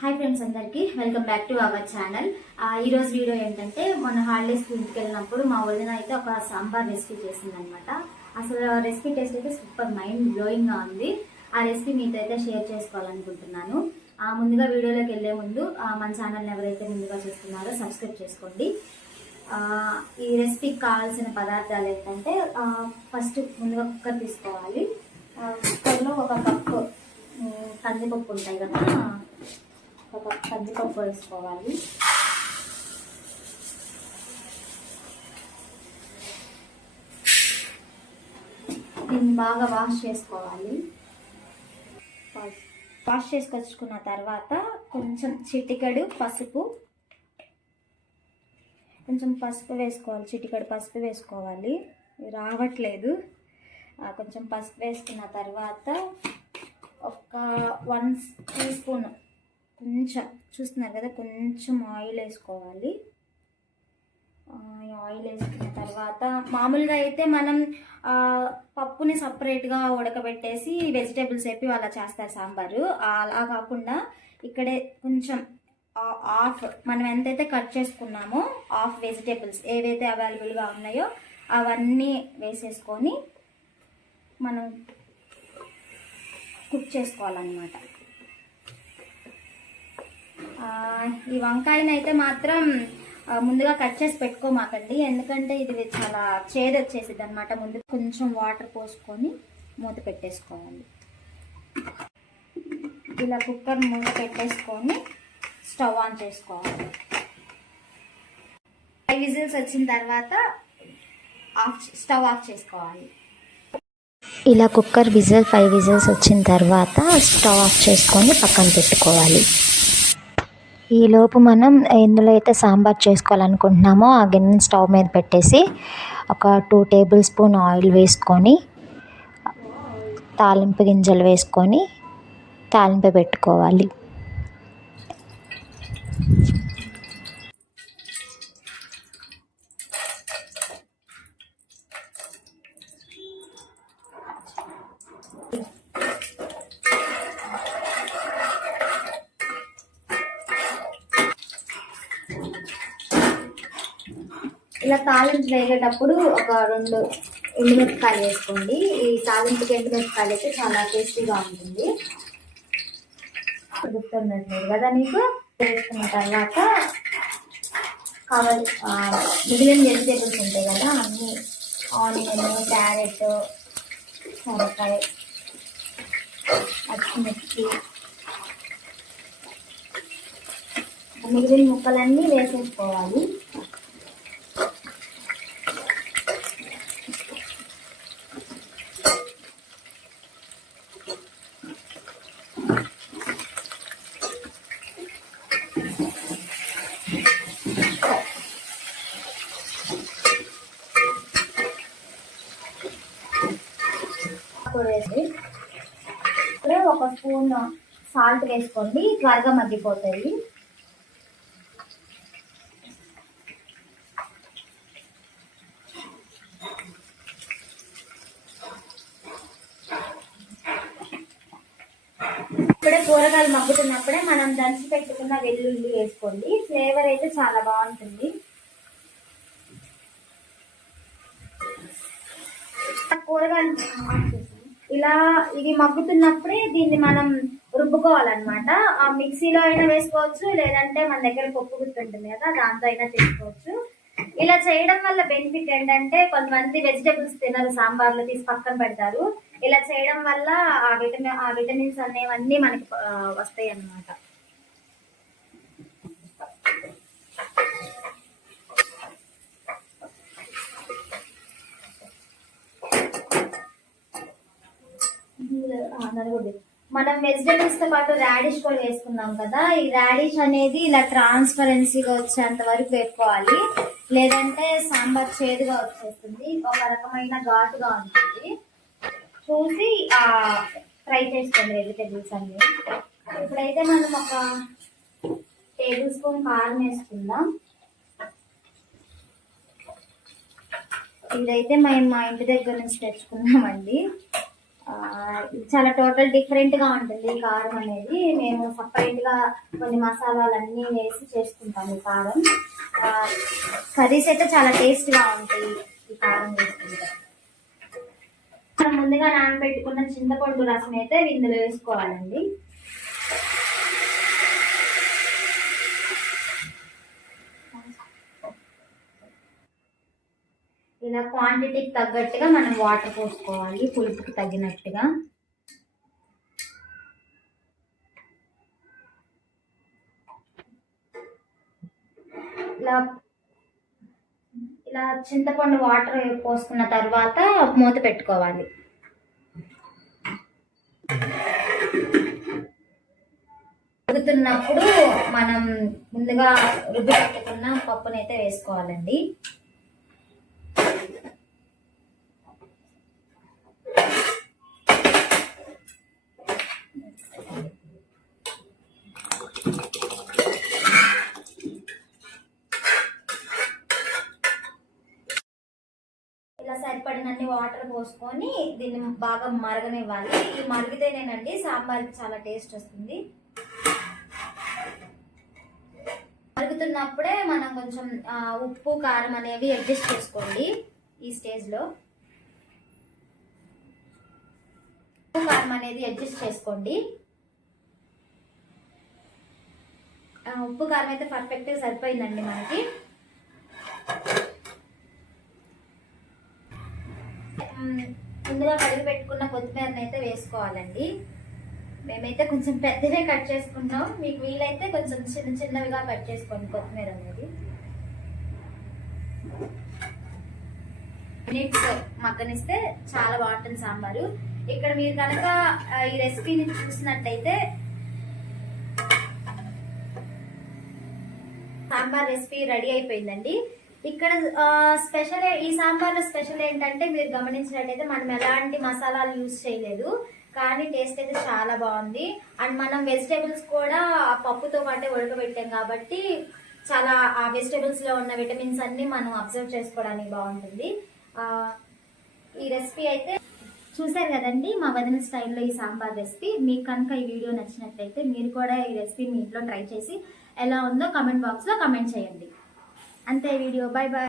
Hi friends, అందరికీ welcome back to our channel. ఈరోజు video ఏంటంటే మొన్న హాలిడేస్కి ఇంటికి వెళ్ళినప్పుడు మా వదిన అయితే ఒక సాంబార్ రెసిపీ చేసిందనమాట. అసలు రెసిపీ టేస్ట్ అయితే సూపర్ మైండ్ బ్లోయింగ్గా ఉంది. ఆ రెసిపీ మీతో అయితే షేర్ చేసుకోవాలనుకుంటున్నాను. ముందుగా వీడియోలోకి వెళ్ళే ముందు మన ఛానల్ని ఎవరైతే ముందుగా చూస్తున్నారో సబ్స్క్రైబ్ చేసుకోండి. ఈ రెసిపీకి కావాల్సిన పదార్థాలు ఏంటంటే ఫస్ట్ ముందుగా కుక్కర్ తీసుకోవాలి. కుక్కర్లో ఒక కప్పు కందిపప్పు ఉంటాయి కదా, ఒక కందిపప్పు వేసుకోవాలి. దీన్ని బాగా వాష్ చేసుకోవాలి. వాష్ చేసుకొచ్చుకున్న తర్వాత కొంచెం చిటికెడు పసుపు వేసుకోవాలి. చిటికెడు పసుపు వేసుకోవాలి. రావట్లేదు. కొంచెం పసుపు వేసుకున్న తర్వాత ఒక 1 టీ స్పూన్ కొంచెం చూస్తున్నారు కదా, కొంచెం ఆయిల్ వేసుకోవాలి. ఆయిల్ వేసుకున్న తర్వాత మామూలుగా అయితే మనం పప్పుని సపరేట్గా ఉడకబెట్టేసి వెజిటేబుల్స్ వేపి అలా చేస్తారు సాంబారు. అలా కాకుండా ఇక్కడే కొంచెం హాఫ్ మనం ఎంతైతే కట్ చేసుకున్నామో హాఫ్ వెజిటేబుల్స్ ఏవైతే అవైలబుల్గా ఉన్నాయో అవన్నీ వేసేసుకొని మనం కుక్ చేసుకోవాలన్నమాట. ఈ వంకాయని అయితే మాత్రం ముందుగా కట్ చేసి పెట్టుకోమాకండి, ఎందుకంటే ఇది చాలా చేదు వచ్చేసిద్ది అనమాట. ముందు కొంచెం వాటర్ పోసుకొని మూత పెట్టేసుకోవాలి. ఇలా కుక్కర్ మూత పెట్టేసుకొని స్టవ్ ఆన్ చేసుకోవాలి. 5 విజిల్స్ వచ్చిన తర్వాత స్టవ్ ఆఫ్ చేసుకోవాలి. ఇలా కుక్కర్ 5 విజిల్స్ వచ్చిన తర్వాత స్టవ్ ఆఫ్ చేసుకొని పక్కన పెట్టుకోవాలి. ఈలోపు మనం ఎందులో అయితే సాంబార్ చేసుకోవాలనుకుంటున్నామో ఆ గిన్నెని స్టవ్ మీద పెట్టేసి ఒక 2 టేబుల్ స్పూన్ ఆయిల్ వేసుకొని తాలింపు గింజలు వేసుకొని తాలింపు పెట్టుకోవాలి. ఇలా తాలింపు వేగేటప్పుడు ఒక 2 ఎండుమిరపకాయలు వేసుకోండి. ఈ తాలింపుకి ఎండుమిరపకాయలు అయితే చాలా టేస్టీగా ఉంటుంది. గుర్తున్నట్లేదు కదా నీకు. వేసుకున్న తర్వాత మిగిలిన వెజిటేబుల్స్ ఉంటాయి కదా, అన్నీ ఆనియన్, క్యారెట్, సొరకాయ, పచ్చిమిర్చి, మిగిలిన ముక్కలన్నీ వేసేసుకోవాలి. ఇప్పుడే 1 స్పూన్ సాల్ట్ వేసుకోండి, త్వరగా మగ్గిపోతాయి. ఇప్పుడే కూరగాయలు మగ్గుతున్నప్పుడే మనం దంచి పెట్టుకున్న వెల్లుల్లి వేసుకోండి. ఫ్లేవర్ అయితే చాలా బాగుంటుంది. కూరగాయలు ఇలా ఇది మగ్గుతున్నప్పుడే దీన్ని మనం రుబ్బుకోవాలన్నమాట. ఆ మిక్సీలో అయినా వేసుకోవచ్చు, లేదంటే మన దగ్గర పప్పు గుత్తి ఉంటుంది కదా, దాంతో అయినా చేసుకోవచ్చు. ఇలా చేయడం వల్ల బెనిఫిట్ ఏంటంటే కొంతమంది వెజిటేబుల్స్ తినరు, సాంబార్లో తీసి పక్కన పెడతారు. ఇలా చేయడం వల్ల ఆ విటమిన్స్ అనేవన్నీ మనకి వస్తాయి అన్నమాట. మనం వెజిటేబుల్స్ తో పాటు రాడిష్ కూడా వేసుకున్నాం కదా, ఈ రాడిష్ అనేది ఇలా ట్రాన్స్పరెన్సీగా వచ్చేంత వరకు వేసుకోవాలి, లేదంటే సాంబార్ చేదుగా వచ్చేస్తుంది, ఒక రకమైన ఘాటుగా ఉంటుంది. చూసి ఫ్రై చేసుకోండి వెజిటేబుల్స్ అన్ని. ఇప్పుడైతే మనం ఒక 1 టేబుల్ స్పూన్ కారం వేసుకుందాం. ఇదైతే మేము మా ఇంటి దగ్గర నుంచి తెచ్చుకున్నామండి. చాలా టోటల్ డిఫరెంట్ గా ఉంటుంది ఈ కారం అనేది. మేము సపరేట్ గా కొన్ని మసాలాలన్నీ వేసి చేసుకుంటాం ఈ కారం. కర్రీస్ అయితే చాలా టేస్ట్ గా ఉంటాయి ఈ కారం వేసుకుంటే. మనం ముందుగా నానబెట్టుకున్న చింతపండు రసం అయితే ఇందులో వేసుకోవాలండి. ఇలా క్వాంటిటీకి తగ్గట్టుగా మనం వాటర్ పోసుకోవాలి, పులుపుకి తగినట్టుగా. ఇలా ఇలా చింతపండు వాటర్ పోసుకున్న తర్వాత మూత పెట్టుకోవాలి. ఉడుకుతున్నప్పుడు మనం ముందుగా రుబ్బి పెట్టుకున్న పప్పునైతే వేసుకోవాలండి. ఇలా సరిపడినన్ని వాటర్ పోసుకొని దీన్ని బాగా మరగనివ్వాలి. ఈ మరిగితేనేనండి సాంబార్కి చాలా టేస్ట్ వస్తుంది. మరుగుతున్నప్పుడే మనం కొంచెం ఉప్పు కారం అనేవి అడ్జస్ట్ చేసుకోండి. ఈ స్టేజ్లో ఉప్పు కారం అనేది అడ్జస్ట్ చేసుకోండి. ఉప్పు కారం అయితే పర్ఫెక్ట్గా సరిపోయిందండి మనకి. ముందుగా కడిగి పెట్టుకున్న కొత్తిమీరని అయితే వేసుకోవాలండి. మేమైతే కొంచెం పెద్దవే కట్ చేసుకుంటాం, మీకు వీలైతే కొంచెం చిన్న చిన్నవిగా కట్ చేసుకోండి కొత్తిమీర అనేది. మినిట్స్ మగ్గనిస్తే చాలా బాగుంటుంది సాంబారు. ఇక్కడ మీరు కనుక ఈ రెసిపీని చూసినట్టయితే సాంబార్ రెసిపీ రెడీ అయిపోయిందండి. ఇక్కడ స్పెషల్ ఈ సాంబార్ స్పెషల్ ఏంటంటే మీరు గమనించినట్టయితే మనం ఎలాంటి మసాలాలు యూజ్ చేయలేదు, కానీ టేస్ట్ అయితే చాలా బాగుంది. అండ్ మనం వెజిటేబుల్స్ కూడా పప్పుతో పాటే ఉడకబెట్టాం కాబట్టి చాలా ఆ వెజిటేబుల్స్ లో ఉన్న విటమిన్స్ అన్ని మనం అబ్జర్వ్ చేసుకోవడానికి బాగుంటుంది. ఈ రెసిపీ అయితే చూసారు కదండి, మా వదిన స్టైల్లో ఈ సాంబార్ రెసిపీ. మీకు కనుక ఈ వీడియో నచ్చినట్లయితే మీరు కూడా ఈ రెసిపీ మీ ఇంట్లో ట్రై చేసి ఎలా ఉందో కమెంట్ బాక్స్లో కమెంట్ చేయండి. అంతే వీడియో. Bye bye.